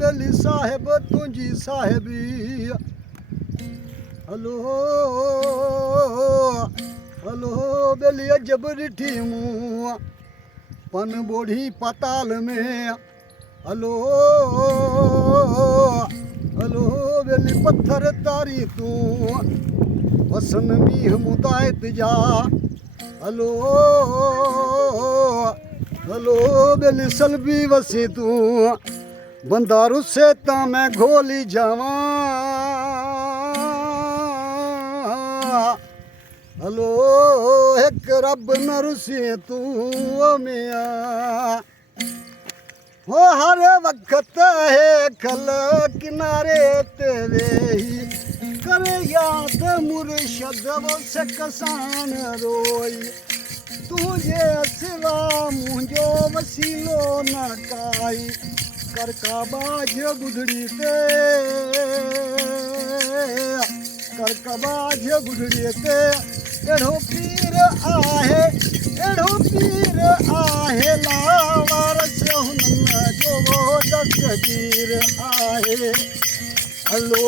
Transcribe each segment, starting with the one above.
बेली साहिब तुंहिंजी Sahibi hello hello बेली अजब ॾिठी मूं पन ॿोढ़ी पाताल में हलो हलो बेली पत्थर तारी तूं वसन मींहं मुदायत जा हलो हलो बेली सलबी वसी तूं बंदा रुसे तां मैं घोली जावां हलो हिक रब न रुसी तूं मियां हो हर वक़्त है खल किनारे ते वेही करे याद मुर्शद वो से कसान रोई तुझे सिवा मुंहिंजो वसीलो न काई कर काबाज गुदड़ी ते कर काबाज गुदड़ी ते एड़ो पीर आहे लावारस हुनन जो वो दस्तगीर आहे हलो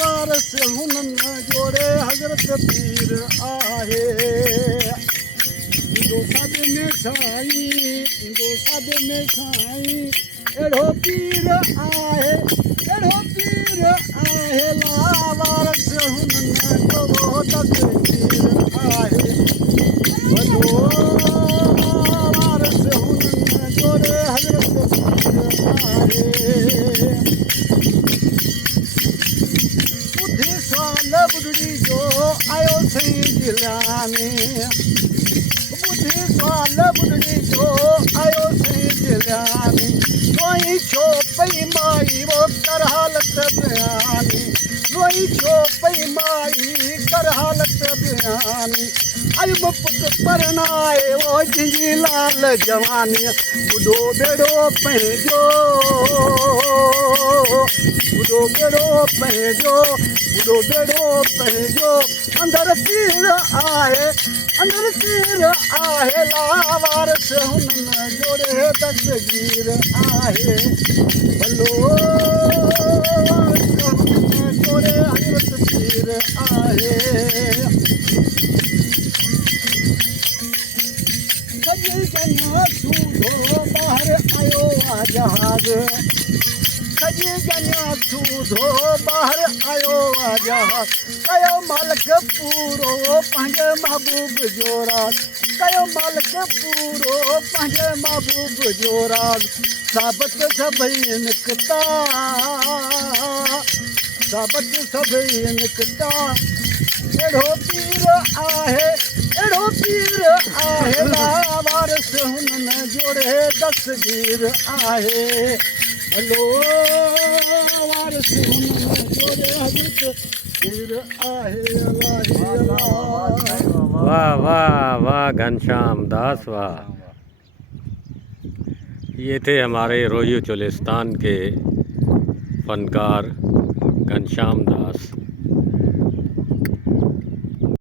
वारस हुनन जोड़े हज़रत पीर आहे इंदो सद में साईं एड़ो पीर आहे लावारस हुनन जो वो दस्तगीर आहे हलो वारस हुनन जोड़े हज़रत पीर आहे बुढ़ी जो आयो सही दिलाने बुढ़ी साल बुढ़ी जो आयो सही दिलाने रोई छो पई माई वो कर हालत बयानी रोई छो पई माई कर हालत बयानी अज पुत परनाए वो जिंजी लाल जवानी बुढ़ो बेड़ो पंहिंजो बुढ़ो बेड़ो पंहिंजो अंदर तीर आहे लावारस हुनन जोड़े दस्तगीर आहे हलो जोड़े हज़रत पीर आहे सॼी जन्नत सूधो ॿाहिरि आयो आहे जहाज़ सॼी जन्नत सूधो ॿाहिरि आयो आहे जहाज़ कयो मालिक पूरो पंहिंजे महबूब जो राज़ कयो मालिक पूरो पंहिंजे महबूब जो राज़ साबित सभई निकिता एड़ो पीर आहे लावारस हुनन जोड़े दस्तगीर आहे हलो वारस हुनन जोड़े हज़रत पीर आहे वाह वाह वाह घनश्याम दास वाह। ये थे हमारे रोहियो चोलिस्तान के फनकार घनश्याम दास।